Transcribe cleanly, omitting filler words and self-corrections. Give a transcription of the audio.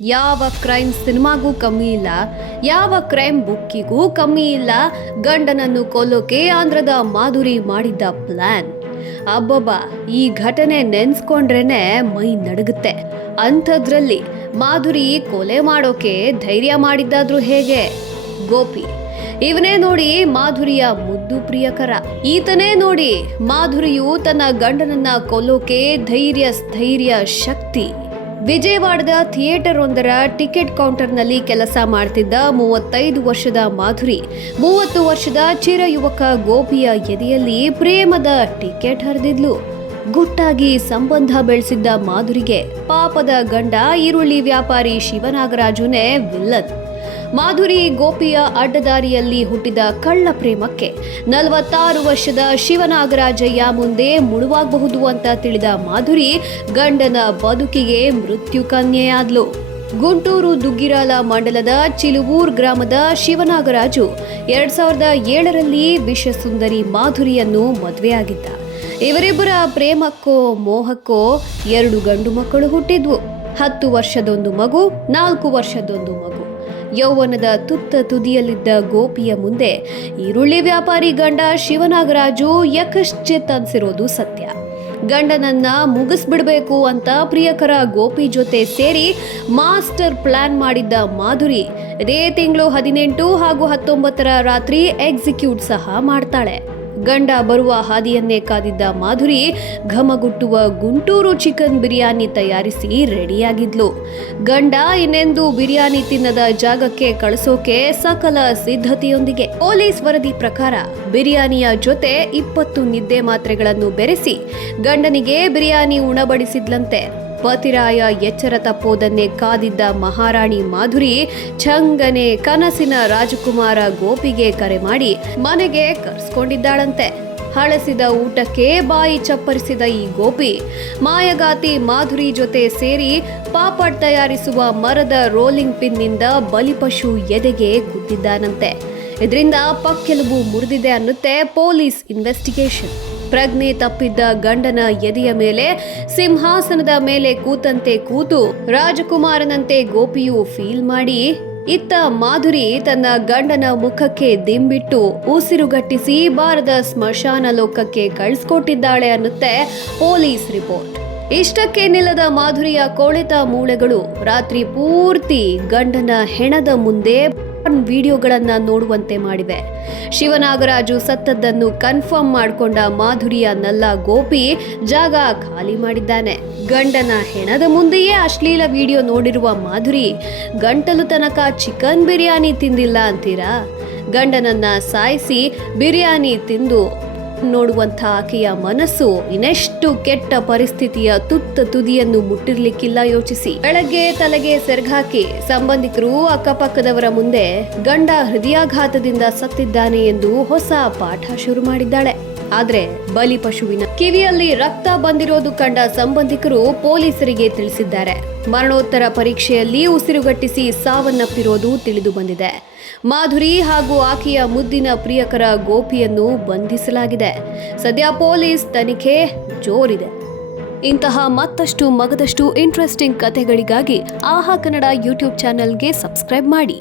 ಯಾವ ಕ್ರೈಮ್ ಸಿನಿಮಾಗೂ ಕಮ್ಮಿ ಇಲ್ಲ, ಯಾವ ಕ್ರೈಮ್ ಬುಕ್ಕಿಗೂ ಕಮ್ಮಿ ಇಲ್ಲ. ಗಂಡನನ್ನು ಕೊಲ್ಲೋಕೆ ಆಂಧ್ರದ ಮಾಧುರಿ ಮಾಡಿದ್ದ ಪ್ಲಾನ್. ಅಬ್ಬಬ್ಬ, ಈ ಘಟನೆ ನೆನ್ಸ್ಕೊಂಡ್ರೇನೆ ಮೈ ನಡುಗುತ್ತೆ. ಅಂಥದ್ರಲ್ಲಿ ಮಾಧುರಿ ಕೊಲೆ ಮಾಡೋಕೆ ಧೈರ್ಯ ಮಾಡಿದ್ದಾದ್ರೂ ಹೇಗೆ? ಗೋಪಿ ಇವನೇ ನೋಡಿ ಮಾಧುರಿಯ ಮುದ್ದು ಪ್ರಿಯಕರ. ಈತನೇ ನೋಡಿ ಮಾಧುರಿಯು ತನ್ನ ಗಂಡನನ್ನ ಕೊಲ್ಲೋಕೆ ಸ್ಥೈರ್ಯ ಶಕ್ತಿ. ವಿಜಯವಾಡದ ಥಿಯೇಟರ್ ಒಂದರ ಟಿಕೆಟ್ ಕೌಂಟರ್ನಲ್ಲಿ ಕೆಲಸ ಮಾಡ್ತಿದ್ದ 35 ವರ್ಷದ ಮಾಧುರಿ 30 ವರ್ಷದ ಚಿರ ಯುವಕ ಗೋಪಿಯ ಎದೆಯಲ್ಲಿ ಪ್ರೇಮದ ಟಿಕೆಟ್ ಹರಿದಿದ್ಲು. ಗುಟ್ಟಾಗಿ ಸಂಬಂಧ ಬೆಳೆಸಿದ್ದ ಮಾಧುರಿಗೆ ಪಾಪದ ಗಂಡ ಈರುಳ್ಳಿ ವ್ಯಾಪಾರಿ ಶಿವನಾಗರಾಜುನೇ ವಿಲ್ಲನ್. ಮಾಧುರಿ ಗೋಪಿಯ ಅಡ್ಡದಾರಿಯಲ್ಲಿ ಹುಟ್ಟಿದ ಕಳ್ಳ ಪ್ರೇಮಕ್ಕೆ 46 ವರ್ಷದ ಶಿವನಾಗರಾಜಯ್ಯ ಮುಂದೆ ಮುಳುವಾಗಬಹುದು ಅಂತ ತಿಳಿದ ಮಾಧುರಿ ಗಂಡನ ಬದುಕಿಗೆ ಮೃತ್ಯು ಕನ್ಯೆಯಾದ್ಲು. ಗುಂಟೂರು ದುಗ್ಗಿರಾಲ ಮಂಡಲದ ಚಿಲುವೂರ್ ಗ್ರಾಮದ ಶಿವನಾಗರಾಜು 2007ರಲ್ಲಿ ವಿಷಸುಂದರಿ ಮಾಧುರಿಯನ್ನು ಮದುವೆಯಾಗಿದ್ದ. ಇವರಿಬ್ಬರ ಪ್ರೇಮಕ್ಕೋ ಮೋಹಕ್ಕೋ 2 ಗಂಡು ಮಕ್ಕಳು ಹುಟ್ಟಿದ್ವು. 10 ವರ್ಷದೊಂದು ಮಗು, 4 ವರ್ಷದೊಂದು ಮಗು. ಯೌವನದ ತುತ್ತ ತುದಿಯಲ್ಲಿದ್ದ ಗೋಪಿಯ ಮುಂದೆ ಈರುಳ್ಳಿ ವ್ಯಾಪಾರಿ ಗಂಡ ಶಿವನಾಗರಾಜು ಯಕಶ್ಚಿತ್ ಅನ್ಸಿರೋದು ಸತ್ಯ. ಗಂಡನನ್ನ ಮುಗಿಸ್ಬಿಡ್ಬೇಕು ಅಂತ ಪ್ರಿಯಕರ ಗೋಪಿ ಜೊತೆ ಸೇರಿ ಮಾಸ್ಟರ್ ಪ್ಲಾನ್ ಮಾಡಿದ್ದ ಮಾಧುರಿ ಇದೇ ತಿಂಗಳು 18 ಹಾಗೂ 19ರ ರಾತ್ರಿ ಎಕ್ಸಿಕ್ಯೂಟ್ ಸಹ ಮಾಡ್ತಾಳೆ. ಗಂಡ ಬರುವ ಹಾದಿಯನ್ನೇ ಕಾದಿದ್ದ ಮಾಧುರಿ ಘಮಗುಟ್ಟುವ ಗುಂಟೂರು ಚಿಕನ್ ಬಿರಿಯಾನಿ ತಯಾರಿಸಿ ರೆಡಿಯಾಗಿದ್ಲು. ಗಂಡ ಇನ್ನೆಂದು ಬಿರಿಯಾನಿ ತಿನ್ನದ ಜಾಗಕ್ಕೆ ಕಳಿಸೋಕೆ ಸಕಲ ಸಿದ್ಧತೆಯೊಂದಿಗೆ. ಪೊಲೀಸ್ ವರದಿ ಪ್ರಕಾರ ಬಿರಿಯಾನಿಯ ಜೊತೆ 20 ನಿದ್ದೆ ಮಾತ್ರೆಗಳನ್ನು ಬೆರೆಸಿ ಗಂಡನಿಗೆ ಬಿರಿಯಾನಿ ಉಣಬಡಿಸಿದ್ಲಂತೆ. ಪತಿರಾಯ ಎಚ್ಚರ ತಪ್ಪೋದನ್ನೇ ಕಾದಿದ್ದ ಮಹಾರಾಣಿ ಮಾಧುರಿ ಛಂಗನೆ ಕನಸಿನ ರಾಜಕುಮಾರ ಗೋಪಿಗೆ ಕರೆ ಮಾಡಿ ಮನೆಗೆ ಕರೆಸ್ಕೊಂಡಿದ್ದಾಳಂತೆ. ಹಳಸಿದ ಊಟಕ್ಕೆ ಬಾಯಿ ಚಪ್ಪರಿಸಿದ ಈ ಗೋಪಿ ಮಾಯಗಾತಿ ಮಾಧುರಿ ಜೊತೆ ಸೇರಿ ಪಾಪಡ್ ತಯಾರಿಸುವ ಮರದ ರೋಲಿಂಗ್ ಪಿನ್ನಿಂದ ಬಲಿಪಶು ಎದೆಗೆ ಗುದ್ದಿದ್ದಾನಂತೆ. ಇದರಿಂದ ಪಕ್ಕೆಲುಬು ಮುರಿದಿದೆ ಅನ್ನುತ್ತೆ ಪೊಲೀಸ್ ಇನ್ವೆಸ್ಟಿಗೇಷನ್. ಪ್ರಜ್ಞೆ ತಪ್ಪಿದ್ದ ಗಂಡನ ಎದೆಯ ಮೇಲೆ ಸಿಂಹಾಸನದ ಮೇಲೆ ಕೂತಂತೆ ಕೂತು ರಾಜಕುಮಾರನಂತೆ ಗೋಪಿಯು ಫೀಲ್ ಮಾಡಿ, ಇತ್ತ ಮಾಧುರಿ ತನ್ನ ಗಂಡನ ಮುಖಕ್ಕೆ ದಿಂಬಿಟ್ಟು ಉಸಿರುಗಟ್ಟಿಸಿ ಬಾರದ ಸ್ಮಶಾನ ಲೋಕಕ್ಕೆ ಕಳಿಸ್ಕೊಟ್ಟಿದ್ದಾಳೆ ಅನ್ನುತ್ತೆ ಪೊಲೀಸ್ ರಿಪೋರ್ಟ್. ಇಷ್ಟಕ್ಕೆ ನಿಲ್ಲದ ಮಾಧುರಿಯ ಕೊಳೆತ ಮೂಳೆಗಳು ರಾತ್ರಿ ಪೂರ್ತಿ ಗಂಡನ ಹೆಣದ ಮುಂದೆ ವಿಡಿಯೋಗಳನ್ನ ನೋಡುವಂತೆ ಮಾಡಿವೆ. ಶಿವನಾಗರಾಜು ಸತ್ತದ್ದನ್ನು ಕನ್ಫರ್ಮ್ ಮಾಡಿಕೊಂಡ ಮಾಧುರಿಯ ನಲ್ಲ ಗೋಪಿ ಜಾಗ ಖಾಲಿ ಮಾಡಿದ್ದಾನೆ. ಗಂಡನ ಹೆಣದ ಮುಂದೆಯೇ ಅಶ್ಲೀಲ ವಿಡಿಯೋ ನೋಡಿರುವ ಮಾಧುರಿ ಗಂಟಲು ತನಕ ಚಿಕನ್ ಬಿರಿಯಾನಿ ತಿಂದಿಲ್ಲ ಅಂತೀರಾ? ಗಂಡನನ್ನ ಸಾಯಿಸಿ ಬಿರಿಯಾನಿ ತಿಂದು ನೋಡುವಂಥ ಆಕೆಯ ಮನಸ್ಸು ಇನ್ನೆಷ್ಟು ಕೆಟ್ಟ ಪರಿಸ್ಥಿತಿಯ ತುತ್ತ ತುದಿಯನ್ನು ಮುಟ್ಟಿರ್ಲಿಕ್ಕಿಲ್ಲ ಯೋಚಿಸಿ. ಬೆಳಗ್ಗೆ ತಲೆಗೆ ಸೆರಗಾಕಿ ಸಂಬಂಧಿಕರು ಅಕ್ಕಪಕ್ಕದವರ ಮುಂದೆ ಗಂಡ ಹೃದಯಾಘಾತದಿಂದ ಸತ್ತಿದ್ದಾನೆ ಎಂದು ಹೊಸ ಪಾಠ ಶುರು ಮಾಡಿದ್ದಾಳೆ. ಆದ್ರೆ ಬಲಿಪಶುವಿನ ಕಿವಿಯಲ್ಲಿ ರಕ್ತ ಬಂದಿರೋದು ಕಂಡ ಸಂಬಂಧಿಕರು ಪೊಲೀಸರಿಗೆ ತಿಳಿಸಿದ್ದಾರೆ. ಮರಣೋತ್ತರ ಪರೀಕ್ಷೆಯಲ್ಲಿ ಉಸಿರುಗಟ್ಟಿಸಿ ಸಾವನ್ನಪ್ಪಿರೋದು ತಿಳಿದು ಬಂದಿದೆ. ಮಾಧುರಿ ಹಾಗೂ ಆಕೆಯ ಮುದ್ದಿನ ಪ್ರಿಯಕರ ಗೋಪಿಯನ್ನು ಬಂಧಿಸಲಾಗಿದೆ. ಸದ್ಯ ಪೊಲೀಸ್ ತನಿಖೆ ಜೋರಿದೆ. ಇಂತಹ ಮತ್ತಷ್ಟು ಮಗದಷ್ಟು ಇಂಟ್ರೆಸ್ಟಿಂಗ್ ಕಥೆಗಳಿಗಾಗಿ ಆಹಾ ಕನ್ನಡ ಯೂಟ್ಯೂಬ್ ಚಾನೆಲ್ಗೆ ಸಬ್ಸ್ಕ್ರೈಬ್ ಮಾಡಿ.